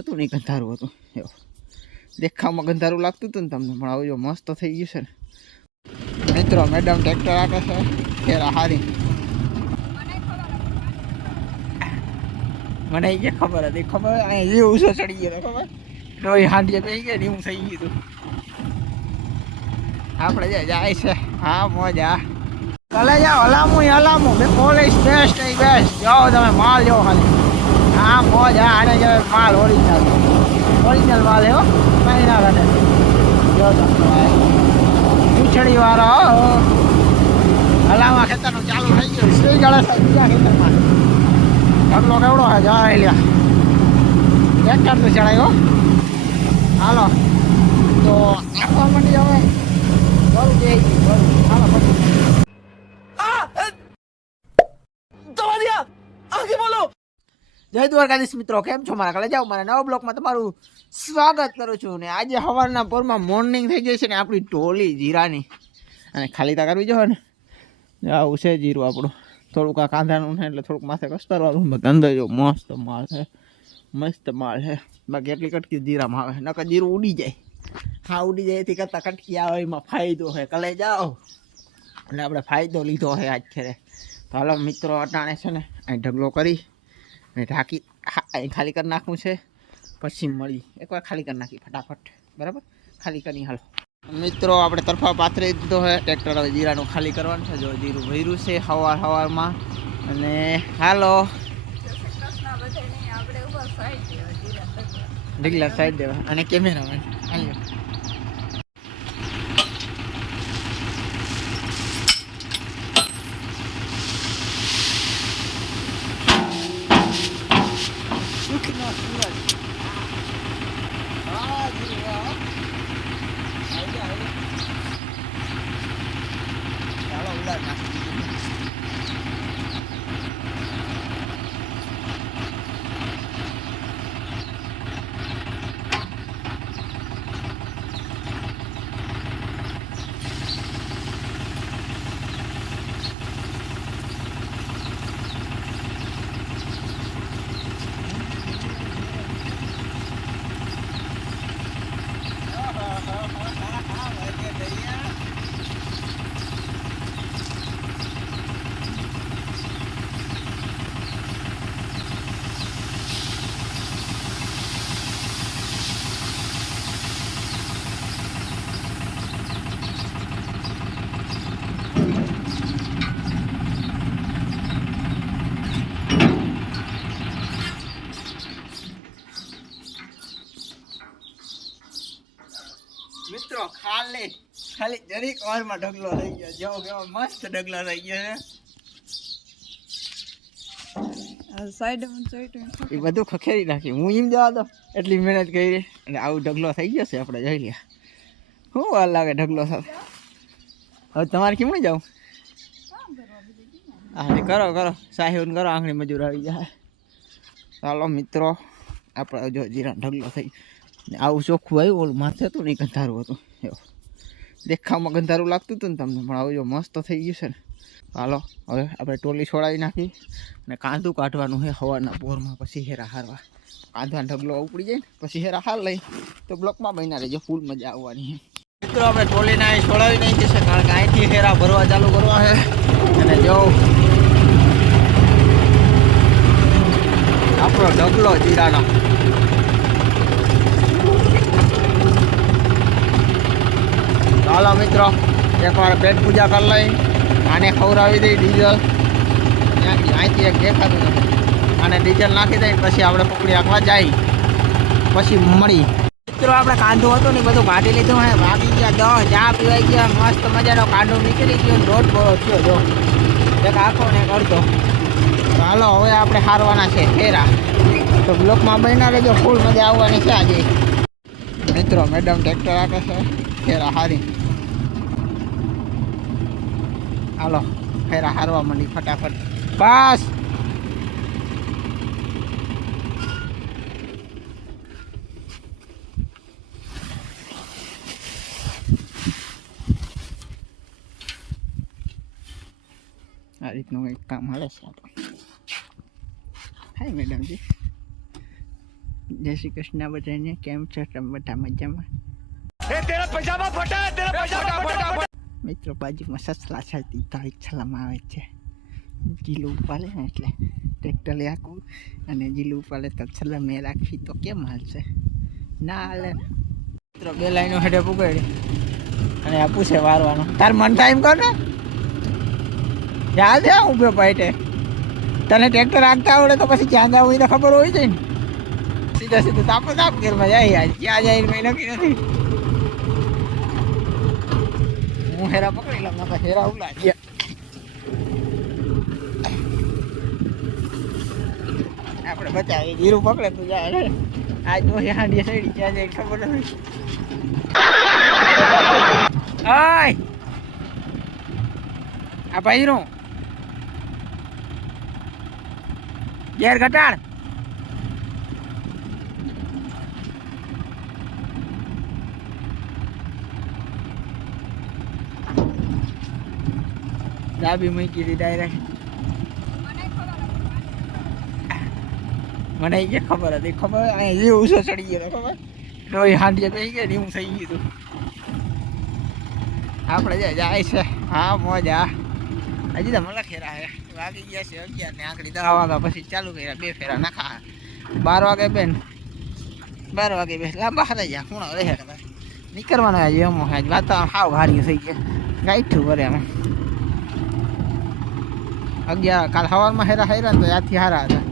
હતું ને ગંધારું હતું. દેખાવમાં ગંધારું લાગતું હતું ને તમને, પણ હવે મસ્ત થઈ ગયું છે ને. મિત્રો મેડમ ટ્રેક્ટર આપે છે. ફેરા હારી. મને એ ખબર હતી, ખબર અહીંયા જે ઉસો ચડી ગયો ખબર? રોઈ હાંડીએ બેસી ગયા ને એવું થઈ ગયું હતું. આપણે જે જાય છે, હા, મોજા. કલે જાઓ, હલામું હલામું, બે પોલીસ બેસ્ટ એ બેસ્ટ જાઓ તમે, માલ જાઓ ખાલી. હા મોજ હા આને કહેવાય માલ ઓરિજિનલ ઓરિજિનલ માલ હો કઈ ના કરે જો તમે વાળો હલામાં ખેતરનું ચાલુ થઈ ગયું. શ્રી ગળે બીજા ખેતરમાં. ઢગલો કેવડો હે જાય લ્યા. ટ્રેક્ટર તો ચડાયો. હાલો. તો આપવા માંડી હવે. બરું જઈ બરું હાલો, પછી. જય દ્વારકાધીશ મિત્રો, કેમ છો મારા કાલે? જાઓ, મારા નવા બ્લોકમાં તમારું સ્વાગત કરું છું ને આજે સવારના પોરમાં મોર્નિંગ થઈ ગઈ છે ને આપણી ટોલી જીરાની. અને ખાલી તા કરવી જોઈએ ને. આવું છે જીરું આપણું. થોડુંક આ કાંધાનું ને એટલે થોડુંક માથે કસ્તરવાનું. ધંધો જો મસ્ત માલ છે. મસ્ત માલ છે. બાકી એટલી કટકી જીરામાં આવે. નકર જીરું ઉડી જાય. હા, ઉડી જાય એથી કરતાં કટકી આવે, એમાં ફાયદો છે. કલે જાઓ. એટલે આપણે ફાયદો લીધો છે આજ ખેરે. તો હાલો મિત્રો, અટાણે છે ને અહીં ઢગલો કરી. અને ઢાંકી અહીં ખાલી કરી નાખવું છે. પછી મળી. એકવાર ખાલી કરી નાખી ફટાફટ. બરાબર? ખાલી કરી હાલો. મિત્રો આપણે તરફા પાથરી દીધો છે. ટ્રેક્ટર હવે જીરાનું ખાલી કરવાનું છે. જો જીરું ભર્યું છે હવાર હવારમાં. અને હાલો. ઢીકલા સાઈડ દેવા. અને કેમેરામેન. હાલ્યો સુખનો સૂરજ આ જીરું આ આવી જા, આવી જા. ચાલો ઉડાડ નાખી દીધું. મિત્રો ખાલી ખાલી જરીક વારમાં ઢગલો થઈ ગયો. જેવો કેવો મસ્ત ઢગલો થઈ ગયો છે. એ બધું ખખેરી નાખી હું એમ જવા દો એટલી મહેનત કરી. અને આવું ઢગલો થઈ ગયો છે આપણે જોઈ લ્યા શું વાર લાગે ઢગલો સાથે હવે તમારે કેમ જાવ? હા કરો કરો. સાહેબ કરો આંગળી મજૂર આવી જાય. ચાલો મિત્રો આપણે જો જીરા ઢગલો થઈ. આવું ચોખ્ખું આવ્યું ઓલું માથે હતું ને કંધારું હતું. એવું. દેખાવમાં ગંધારું લાગતું હતું ને તમને, પણ હવે મસ્ત થઈ ગયું છે ને. હાલો, હવે આપણે ટોલી છોડાવી નાખી અને કાંદું કાઢવાનું છે હવાના પોરમાં, પછી હેરા હારવા. કાંધા ઢગલો ઉપડી જાય ને, પછી હેરા હાર લઈ. તો બ્લોકમાં બન્યા રહેજો, ફૂલ મજા આવવાની મિત્રો, આપણે ટોલીને અહીં છોડાવી નાખી છે, કારણ કે અહીંથી હેરા ભરવા ચાલુ કરવા છે. અને જો, આપણો ઢગલો જીરાનો. ચાલો મિત્રો, એકવાર પેટ પૂજા કરી લઈ. આને ખવડાવી દઈ ડીઝલ. ત્યાંથી અહીંથી એક દેખાતું નથી અને ડીઝલ નાખી દઈ પછી આપણે પકડી આખવા જાય. પછી મળી. મિત્રો, આપણે કાંદો હતો ને બધું કાઢી લીધું અને ભાગી ગયા દસ, ચા પીવાઈ ગયા, મસ્ત મજાનો કાંદો નીકળી ગયો રોડ દોઢ થયો, જો. એક આખો ને કરતો હાલો, હવે આપણે હારવાના છે, ફેરા. તો બ્લોકમાં બન્યા રહેજો, ફૂલ મજા આવવાની છે આજે. મિત્રો, મેડમ ટ્રેક્ટર રાખે છે, ફેરા હારી. હાલો, ફેરા હારવા માંડી ફટાફટ. બસ! આ રીતનું કંઈક કામ હાલે છે થાય મેડમજી. જય શ્રી કૃષ્ણ બધાને, કેમ છો? તમે બધા મજામાં? મિત્રો બાજુમાં સસલા છે તારીખ છલામાં આવે છે. જીલું ઉપાડે ને એટલે ટ્રેક્ટર લઈ આખું અને જીલું ઉપાડે તો છલા મેં રાખવી તો કેમ હાલશે? ના હાલે. મિત્રો બે લાઈનો હેઠે પુગાડી અને આ પૂછે વારવાનો. તાર મન ટાઈમ કર ને. યાદ છે ઊભો પાટે તને ટ્રેક્ટર આગતા આવડે તો પછી ક્યાં જવું એ ખબર હોય છે ને સીધા સીધું તાપો તાપ ઘેરમાં જાય યાર. ક્યાં જાય મેં નક્કી નથી. હું હેરા પકડી લઉં તો હેરા ઉલા ગયા આપણે બચાવી જીરું પકડે તું જાય આ તો હાંડીએ સડી ક્યાં જાય, ખબર નથી. આય! આ ભાઈરો. ગેર ઘટાડ. ડાબી મૂકી હતી ડાયરેક્ટ મને એ ખબર હતી, ખબર અહીંયા જે ઉછો ચડી ગયો ખબર? રોઈ હાંડીએ થઈ ગઈ ને હું થઈ ગયું હતું. આપણે જાય છે, હા, મોજા. હજી તો મને ફેરા હે, વાગી ગયા છે અગિયાર ને આંકડી દસ વાગ્યા પછી ચાલુ કર્યા, બે ફેરા નાખા બાર વાગે બેન, બાર વાગે બે લાંબા હારે ગયા, ખૂણો રહે નીકળવાનો આજે એમ આજ વાતાવરણ સાવ હારી થઈ ગયા. ગાઈઠું કરે એમાં. અગિયાર કાલ સવારમાં હેરા હેરા તો ત્યાંથી હારા હતા.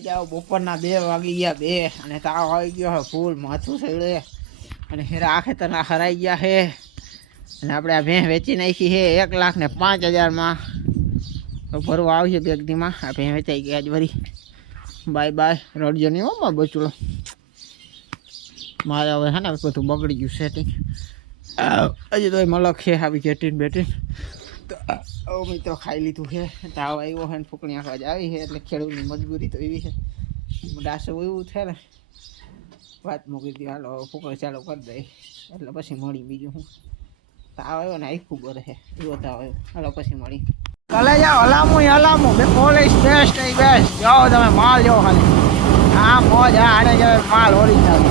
જાઓ, બપોરના બે વાગી ગયા, બે. અને તાવ આવી ગયો હે ફૂલ માથું સડે અને હેરા આખે તના હરાઈ ગયા હે. અને આપણે આ ભેં વેચી નાખી છે એક લાખ ને પાંચ હજારમાં. ભરવા આવશે બે દીમાં. આ ભેં વેચાઈ ગયા જ વરી બાય બાય. રડજો નહીં હો બચડો. મારે હવે હે ને બધું બગડી ગયું સેટિંગ હજી તો મલક છે, આવી કેટીન બેટીન. તો મિત્રો, ખાઈ લીધું છે. તાવ આવ્યો છે ને ફૂકણી જ આવી છે એટલે ખેડૂતની મજબૂરી તો એવી છે. ડાસો એવું છે ને. વાત મૂકી દીધી, હાલો ફૂકણી ચાલુ કરી દઈ. એટલે પછી મળી બીજું હું તાવ આવ્યો ને આખું બરે છે. એવો તાવ આવ્યો. હાલો, પછી મળી. કાલે જાઓ, હલામું હલામું. બે કોલેજ બેસ્ટ એ બેસ્ટ જાઓ તમે, માલ જાઓ ખાલી. હા, મોજ, હા, આને કહેવાય માલ ઓરિજિનલ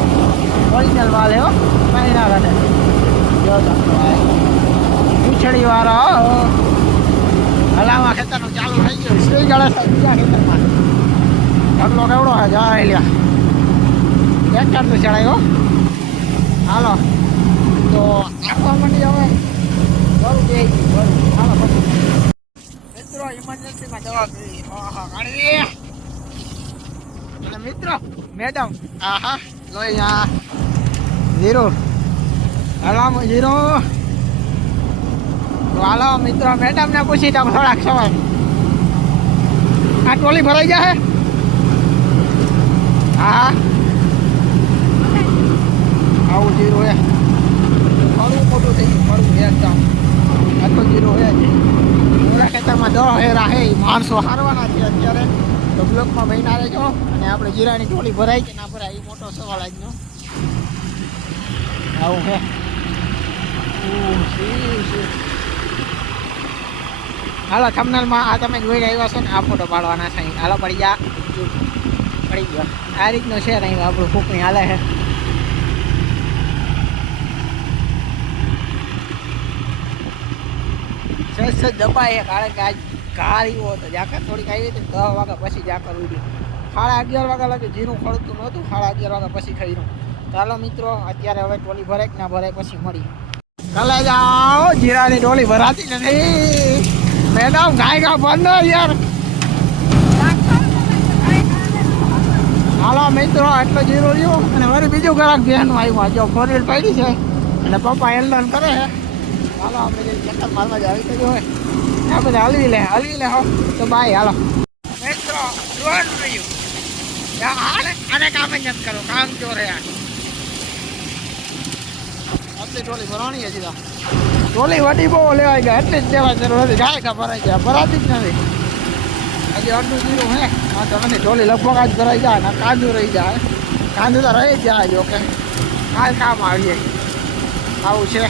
ઓરિજિનલ માલ એવો કઈ ના ઘટે જો તમે પૂછડી વાળો હલાવા ખેતરનું ચાલુ થઈ ગયું. શ્રી ગણેશ બીજા ખેતરમાં. ઢગલો કેવડો હે જા લ્યા. ટ્રેક્ટર તો ચડાયો. હાલો. તો આપવા માંડી હવે. બરું બરું હાલો, પછી. મિત્રો ઇમરજન્સીમાં જવા જોઈએ. હા ગાડી. અને મિત્રો મેડમ હા હા લોહી હા ઝીરો હલામ ઝીરો હાલો મિત્રો મેડમ ને પૂછી તો થોડાક સમય. આ ટોલી ભરાઈ જશે હા. આવું જીરો હે. ઘણું મોટું થઈ ગયું ઘણું એકદમ. તો જીરો હે જ. મોરા ખેતરમાં દહ હેરા હે માણસો હારવાના છે અત્યારે. તો બ્લોકમાં મહિના રહેજો અને આપણે જીરાની ટોલી ભરાય કે ના ભરાય એ મોટો સવાલ આજનો આવું હે. ઓ શી, શી. હાલો થમનલમાં આ તમે જોઈ રહ્યા છો ને, આ ફોટો પાડવાના છે. હાલો, પડી જા. પડી ગયો. આ રીતનો છે ને આપણું ફૂકણી હાલે છે. સજ દબાય કારણ કે આજ ઘાર એવો હતો જાકર થોડીક આવી હતી દસ વાગ્યા પછી જાકર ઉડી સાડા અગિયાર વાગ્યા લાગે જીરું ખડતું નહોતું, સાડા અગિયાર વાગ્યા પછી ખરીનું ચાલો મિત્રો, અત્યારે હવે ટોલી ભરાય કે ના ભરાય પછી મળી. ચાલે, જાઓ. જીરાની ટોલી ભરાતી નથી. મેડમ ગાયકા બંધ યાર. હાલો મિત્રો, આટલો જીરો રહ્યો. અને વળી બીજું ગ્રાહક બેનું આવ્યું. જો ફોર વ્હીલ પડી છે. અને પપ્પા એલન કરે છે. હાલો અમે ચક્કર મારવા જ આવી ગયું હોય. આ બધા હલવી લે હલવી લે હો. તો બાય, હાલો. મિત્રો, જોવાનું રહ્યું. આને કામ જ કરો. કામ ચોરે રહ્યા. આપણી ટોલી ભરવાની હજી ટોલી વડી બહુ લેવાય ગયા એટલી જ લેવા જરૂર નથી. ગાય કા ભરાઈ ગયા ભરાતી જ નથી. હજી અડધું જીરું હે. હા તો મને ટોલી લગભગ આજ ભરાઈ જાય ને કાંદું રહી જાય. કાંદું તો રહી જાય જો કે. કાલ કામ આવીએ. આવું છે.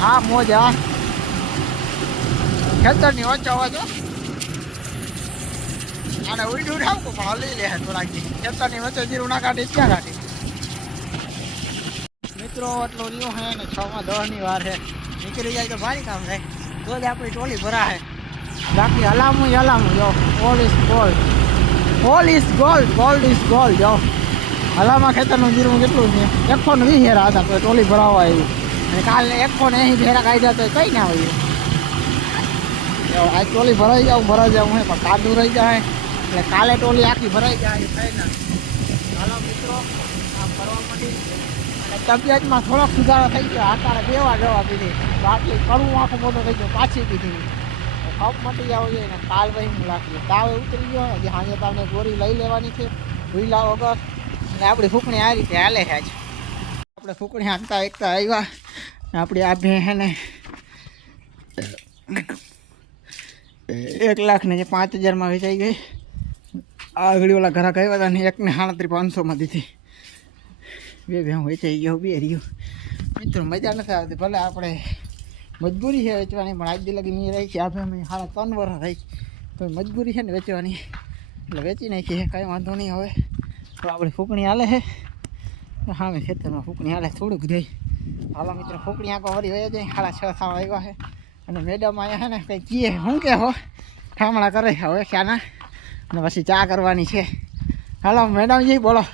હા, મોજ આ ખેતરની વચ્ચે અવાજો અને ઉડી ઉડાવું પણ હલી લે, થોડાક ખેતરની વચ્ચે જીરું ના કાઢી ક્યાં કાઢી મિત્રો એટલો રહ્યો હે ને છ માં દસની વાર છે નીકળી જાય તો ભારી કામ થાય. તો જ આપણી ટોલી ભરાય બાકી હલામું હલામું જો all is gold all is gold gold is gold જો હલામાં ખેતરનું જીરું કેટલું છે? એક ફોન વીસ હેરા હતા તો ટોલી ભરાવા આવી. અને કાલે એક ફોન એસી ભેરા કાઢ્યા તો કઈ ના હોય. જો આ ટોલી ભરાઈ જાવ ભરાઈ જાવ હે, પણ કાદું રહી જાય. એટલે કાલે ટોલી આખી ભરાઈ જાય થાય ને. હાલો મિત્રો, આ ફરવા માંડી. અને તબિયતમાં થોડોક સુધારો થઈ ગયો. આટાણે બેવા જવા પીધી. બાકી કડવું આખું મોટો થઈ ગયો, પાછી પીધી. કપ મટી જાવ જોઈએ ને તાલ ભાઈ હું લાગી તાવ ઉતરી ગયો, હજી સાંજે તમને ગોળી લઈ લેવાની છે. ભૂલા વગર. અને આપણી ફૂકણી આ રીતે હાલે છે આજ. આપણે ફૂકણી હાંકતા એકતા આવ્યા. ને આપણી આ ભે હે ને, એક લાખ ને જે પાંચ હજારમાં વેચાઈ ગઈ. આ ઘડી ઓલા ઘરા ગયા હતા ને એકને સાડત્રી પાંચસોમાં દીધી. બે બે વેચાઈ ગયો બે રહ્યું. મિત્રો, મજા નથી આવતી, ભલે આપણે મજબૂરી છે વેચવાની, પણ આજ લગી મેં રહી છે આપણે અમે સાડા ત્રણ વર્ષ રહી તો મજબૂરી છે ને વેચવાની, એટલે વેચી નાખીએ, કાંઈ વાંધો નહીં હવે. તો આપણે ફૂકણી હાલે છે. સામે ખેતરમાં ફૂકણી હાલે, થોડુંક જઈ હાલો મિત્રો, ફૂકણી આંકો વળી વયા જાય, સાડા છ સાવ આવ્યા છે. અને મેડમ અહીંયા છે ને, કંઈ કીએ શું કે હો, ઠામણા કરે હવે ક્યાંના અને પછી ચા કરવાની છે. હાલો, મેડમજી, બોલો.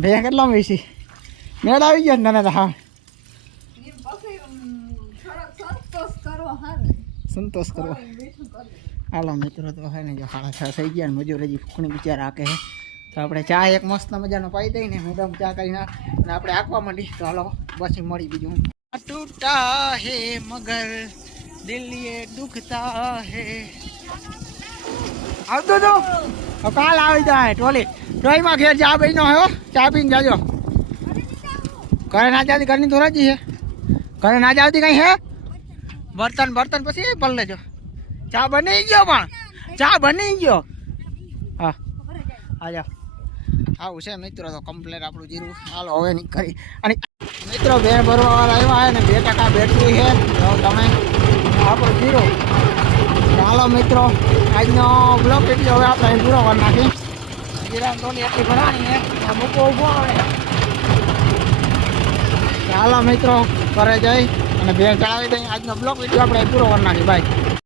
બે કેટલા વેસી મેળ આવી ગયો ને તને તો હા સંતોષ કરવો. હાલો મિત્રો, તો હે ને જો સાડા છ થઈ ગયા ને મજૂર હજી ફૂકણી બિચાર હાકે હે. તો આપણે ચા એક મસ્ત મજાનો પાઈ દઈને મેડમ ચા કરી નાખ અને આપણે આંકવા માંડી તો હાલો, પછી મળી બીજું. ટૂટા હે મગર દિલ યે દુખતા હે. આવતો તો. કાલ આવી જાય, ટોલી. ટોઈમાં ઘેર ચા પીનો હો ચા પીને જાજો. ઘરે ના જાવતી ઘરની ધોરાજી છે. ઘરે ના જાવતી કઈ હે? બર્તન બર્તન પછી પલ લેજો ચા બની ગયો પણ. ચા બની ગયો. હા. આજા આવું છે મિત્રો તો કમ્પ્લેટ આપણું જીરું. હાલો, હવે નીકળી. અને મિત્રો, બે ભરવા વાળા આવ્યા ને બે ટકા બેટરી છે. તો તમે આપણું જીરું. ચાલો મિત્રો, આજનો બ્લોક એટલે. હવે આપણે પૂરો કરી નાખી જીરા ટોલી એટલી ભરવાની છે આ મૂકો ઊભો આવે ચાલો મિત્રો, ઘરે જઈ અને બે ચડાવી દઈ. આજનો બ્લોક વીડિયો આપણે પૂરો કરી નાખી